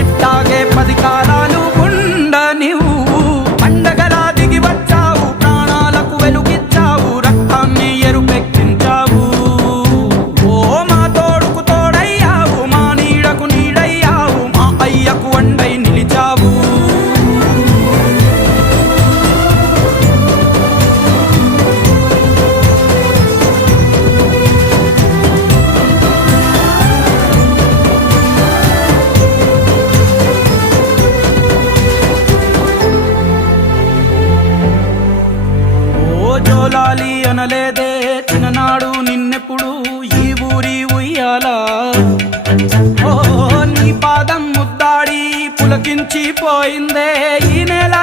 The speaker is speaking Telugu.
ఇట్టాగే 10 కాలాలు ఉండ నీవు పండగలా దిగి వచ్చావు, ప్రాణాలకు వెలుగిచ్చావు, రక్తాన్ని ఎరుపెక్కించావు. ఓ మా తోడుకు తోడయ్యావు, మా నీడకు నీడయ్యావు, మా అయ్యకు వండై నిలిచావు. జోలాలి అనలేదే చిన్ననాడు నిన్నెప్పుడు ఈ ఊరి ఉయ్యాల. ఓ నీ పాదం ముద్దాడి పులకించి పోయిందే ఈ నెల